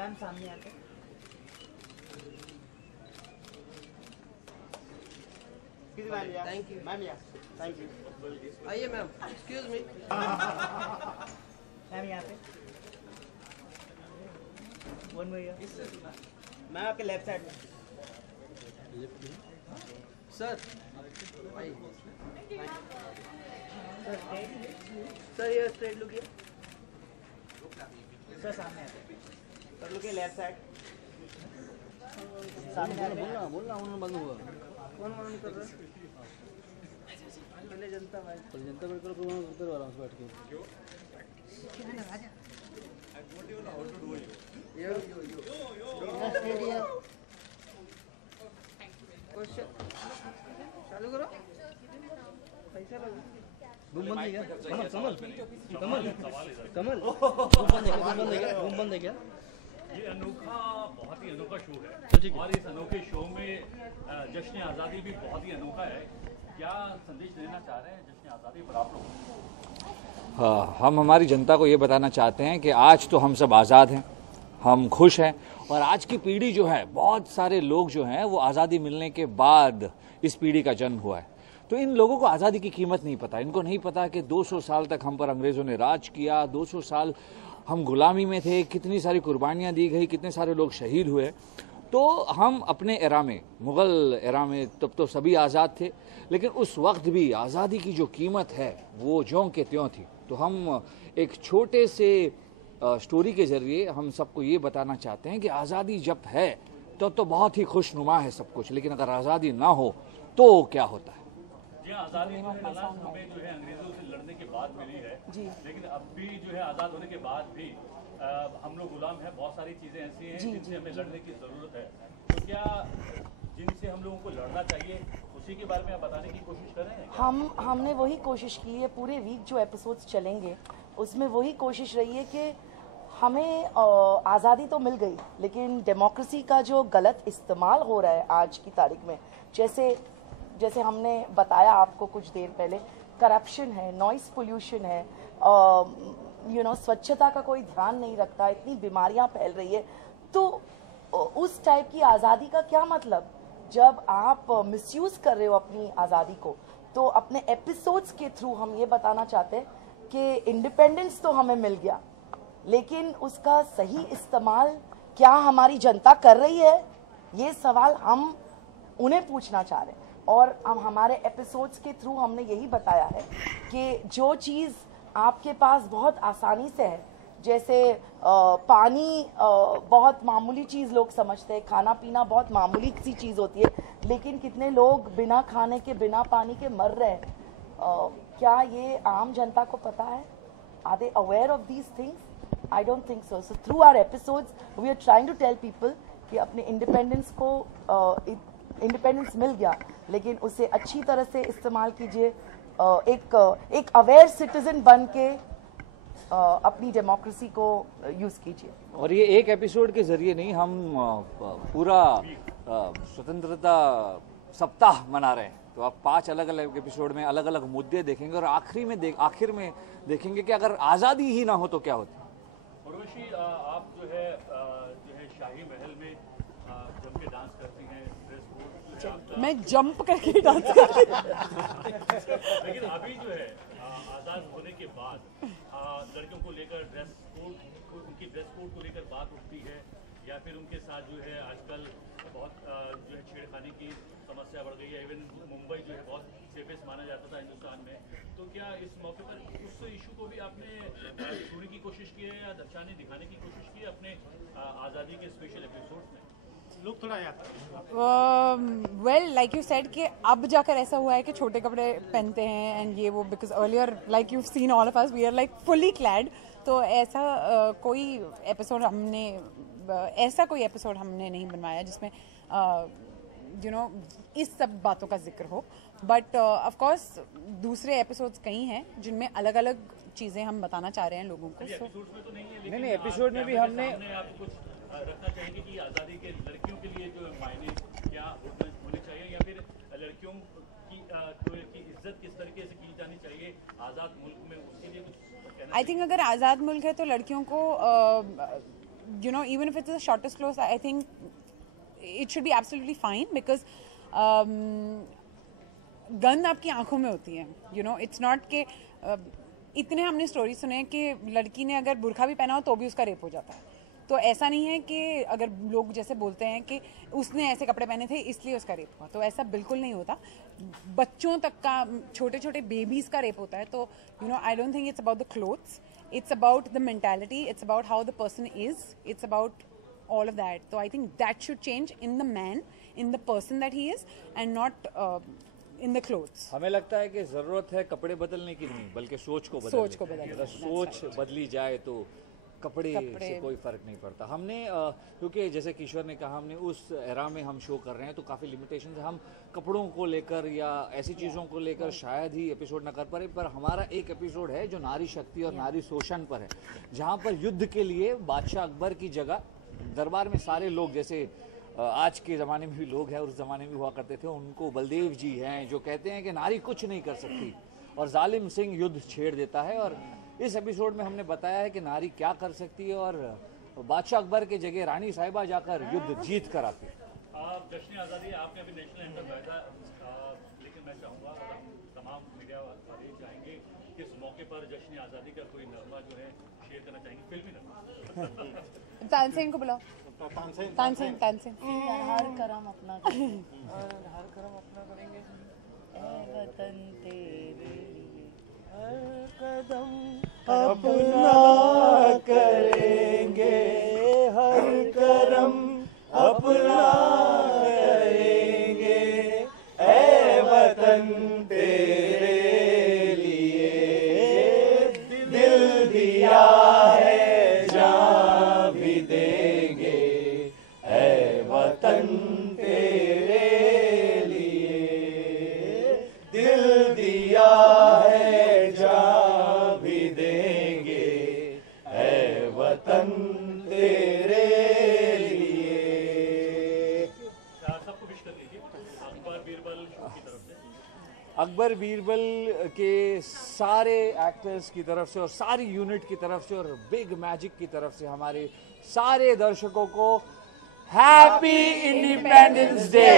Ma'am सामने आके thank you ma'am. Thank you. आइए मैम, एक्सक्यूज मी मैम यहाँ पे वन भैया मैं आपके लेफ्ट साइड में सर। आइए सर ये स्ट्रेट लुक ये सर सामने आते सर लुक लेफ्ट साइड सामने आते बोलना बंद हुआ। कौन कर रहा है पहले जनता भाई जनता बिल्कुल उधर आराम से बैठ के क्वेश्चन चालू करो पैसा लगा रूम बंद है क्या? कमल रूम बंद है क्या? ये अनोखा बहुत ही अनोखा शो है और इस अनोखे शो में जश्न आज़ादी भी बहुत ही अनोखा है। क्या संदेश देना चाह रहे हैं जश्न आज़ादी पर आप लोग? हाँ, हम हमारी जनता को ये बताना चाहते हैं कि आज तो हम सब आज़ाद हैं, हम खुश हैं और आज की पीढ़ी जो है, बहुत सारे लोग जो हैं वो आज़ादी मिलने के बाद इस पीढ़ी का जन्म हुआ है। तो इन लोगों को आज़ादी की कीमत नहीं पता। इनको नहीं पता कि 200 साल तक हम पर अंग्रेज़ों ने राज किया, 200 साल हम गुलामी में थे, कितनी सारी कुर्बानियाँ दी गई, कितने सारे लोग शहीद हुए। तो हम अपने एरा में, मुग़ल एरा में तब तो सभी आज़ाद थे, लेकिन उस वक्त भी आज़ादी की जो कीमत है वो ज्यों के त्यों थी। तो हम एक छोटे से स्टोरी के ज़रिए हम सबको ये बताना चाहते हैं कि आज़ादी जब है तो बहुत ही खुशनुमा है सब कुछ, लेकिन अगर आज़ादी ना हो तो क्या होता है। जी, आज़ादी जो है हमें जो है अंग्रेजों से लड़ने के बाद मिली है जी, लेकिन अब भी जो है आज़ाद होने के बाद भी हम लोग गुलाम हैं। बहुत सारी चीज़ें ऐसी हैं जिनसे हमें लड़ने की ज़रूरत है। तो क्या जिनसे हम लोगों को लड़ना चाहिए उसी के बारे में आप बताने की कोशिश कर रहे हैं? हमने वही कोशिश की है। पूरे वीक जो एपिसोड्स चलेंगे उसमें वही कोशिश रही है कि हमें आज़ादी तो मिल गई, लेकिन डेमोक्रेसी का जो गलत इस्तेमाल हो रहा है आज की तारीख में, जैसे हमने बताया आपको कुछ देर पहले, करप्शन है, नॉइस पोल्यूशन है, स्वच्छता का कोई ध्यान नहीं रखता, इतनी बीमारियां फैल रही है। तो उस टाइप की आज़ादी का क्या मतलब जब आप मिसयूज कर रहे हो अपनी आज़ादी को। तो अपने एपिसोड्स के थ्रू हम ये बताना चाहते हैं कि इंडिपेंडेंस तो हमें मिल गया, लेकिन उसका सही इस्तेमाल क्या हमारी जनता कर रही है, ये सवाल हम उन्हें पूछना चाह रहे हैं। और हम हमारे एपिसोड्स के थ्रू हमने यही बताया है कि जो चीज़ आपके पास बहुत आसानी से है, जैसे पानी बहुत मामूली चीज़ लोग समझते हैं, खाना पीना बहुत मामूली सी चीज़ होती है, लेकिन कितने लोग बिना खाने के, बिना पानी के मर रहे हैं। क्या ये आम जनता को पता है? Are they aware of these things? I don't think so. So through our episodes, we are trying to tell people कि अपने इंडिपेंडेंस को इंडिपेंडेंस मिल गया, लेकिन उसे अच्छी तरह से इस्तेमाल कीजिए। एक अवेयर सिटीजन बन के अपनी डेमोक्रेसी को यूज कीजिए। और ये एक एपिसोड के जरिए नहीं, हम पूरा स्वतंत्रता सप्ताह मना रहे हैं। तो आप 5 अलग अलग एपिसोड में अलग अलग मुद्दे देखेंगे और आखिर में देखेंगे कि अगर आज़ादी ही ना हो तो क्या होता। उर्वशी, आप जो है शाही महल में जम के डांस करती हैं, ड्रेस कोड मैं जंप करके डांस करती हूँ। लेकिन अभी जो है आज़ाद होने के बाद लड़कियों को लेकर उनकी ड्रेस कोड को लेकर बात उठती है, या फिर उनके साथ जो है आजकल बहुत जो है छेड़खानी की समस्या बढ़ गई है। इवन मुंबई जो है बहुत सेफेस्ट माना जाता था हिंदुस्तान में। तो क्या इस मौके पर उस इशू को भी आपने छूने की कोशिश की है या दर्शाने दिखाने की कोशिश की है अपने आज़ादी के स्पेशल एपिसोड्स में? लोग थोड़ा वेल लाइक यू सेड कि अब जाकर ऐसा हुआ है कि छोटे कपड़े पहनते हैं एंड ये वो, because earlier like you seen all of us we are like fully clad. तो ऐसा कोई एपिसोड हमने नहीं बनवाया जिसमें इस सब बातों का जिक्र हो। बट ऑफ कोर्स दूसरे एपिसोड्स कई हैं जिनमें अलग अलग चीज़ें हम बताना चाह रहे हैं लोगों को। एपिसोड्स में तो नहीं है, नहीं, एपिसोड में भी हमने आप कुछ रखना चाहेंगे कि आज़ादी के लड़कियों के लिए जो मायने क्या होने चाहिए, या फिर लड़कियों की इज्जत किस तरीके से की जानी चाहिए आज़ाद मुल्क में, उसके लिए कुछ कहना? आई थिंक अगर आज़ाद मुल्क है तो लड़कियों को you know, even if it's the shortest clothes, I think it should be absolutely fine because गंद आपकी आंखों में होती है. You know, it's not कि इतने हमने स्टोरी सुने कि लड़की ने अगर बुरखा भी पहना हो तो भी उसका रेप हो जाता है. तो ऐसा नहीं है कि अगर लोग जैसे बोलते हैं कि उसने ऐसे कपड़े पहने थे इसलिए उसका रेप हुआ, तो ऐसा बिल्कुल नहीं होता. बच्चों तक का, छोटे छोटे बेबीज का रेप होता है. तो you know, I don't think it's about the clothes, it's about the mentality, it's about how the person is, it's about all of that. So I think that should change in the man, in the person that he is, and not in the clothes. हमें लगता है कि ज़रूरत है कपड़े बदलने की नहीं, बल्कि सोच को बदलने की. अगर सोच बदली जाए तो कपड़े से कोई फ़र्क नहीं पड़ता. हमने क्योंकि जैसे किशोर ने कहा, हमने उस एरा में हम शो कर रहे हैं तो काफ़ी लिमिटेशन है. हम कपड़ों को लेकर या ऐसी चीज़ों को लेकर शायद ही एपिसोड ना कर पाए, पर हमारा एक एपिसोड है जो नारी शक्ति और नारी शोषण पर है, जहाँ पर युद्ध के लिए बादशाह अकबर की जगह दरबार में सारे लोग, जैसे आज के ज़माने में भी लोग हैं और उस ज़माने में हुआ करते थे, उनको बलदेव जी हैं जो कहते हैं कि नारी कुछ नहीं कर सकती और जालिम सिंह युद्ध छेड़ देता है. और इस एपिसोड में हमने बताया है कि नारी क्या कर सकती है और बादशाह अकबर के जगह रानी साहिबा जाकर युद्ध जीत कर आती है. जश्न आज़ादी आपने अभी नेशनल एंथम गाया था, लेकिन मैं चाहूँगा और हम तमाम मीडिया वाले चाहेंगे कि इस मौके पर जश्न आज़ादी का कोई नगमा जो है शेयर करना चाहेंगे, फिल्मी नगमा. तानसेन को बुलाओ. तानसेन हर करम अपना हर करम अपना करेंगे. ए वतन तेरे लिए हर कदम अपना करेंगे, हर करम अपना करेंगे. ए वतन तेरे लिए दिल दिया है, जान भी देंगे. ए वतन तेरे लिए दिल दिया है, जान भी देंगे. ए वतन तेरे लिए. सबको विश कर लीजिए अकबर बीरबल की तरफ से. अकबर बीरबल के सारे एक्टर्स की तरफ से और सारी यूनिट की तरफ से और बिग मैजिक की तरफ से हमारे सारे दर्शकों को हैप्पी इंडिपेंडेंस डे.